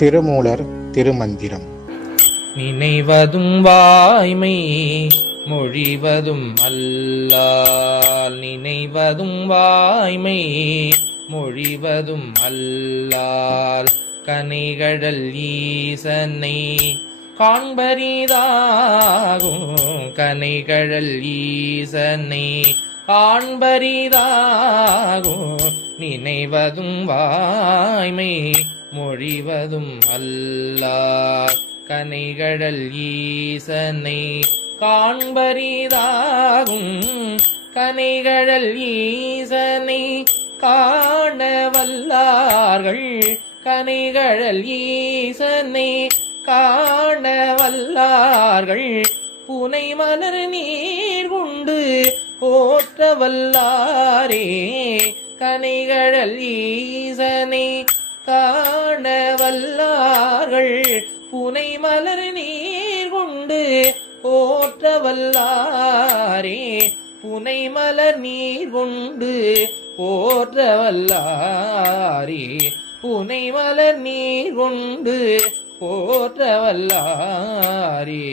திருமூலர் திருமந்திரம். நினைவதும் வாய்மை மொழிவதும் அல்லால், நினைவதும் வாய்மை மொழிவதும் அல்லால், கனைகடல் ஈசனை காண்பரிதாகும், கனைகடல் ஈசனை காண்பரிதாகும், நினைவதும் வாய்மை மொழிவதும் அல்லால், கனைகடல் ஈசனை காண்பரிதாகும், கனைகடல் ஈசனை காண வல்லார்கள், கனைகடல் ஈசனை காண வல்லார்கள், புனை மலர் நீர் கொண்டு போற்ற வல்லாரே, கனைகடல் ஈசனை காண வல்லார்கள், புனை மலர் நீர் கொண்டு போற்ற வல்லாரே, புனை மலர் நீர் கொண்டு போற்ற வல்லாரே, புனை மலர் நீர் கொண்டு போற்ற வல்லாரே.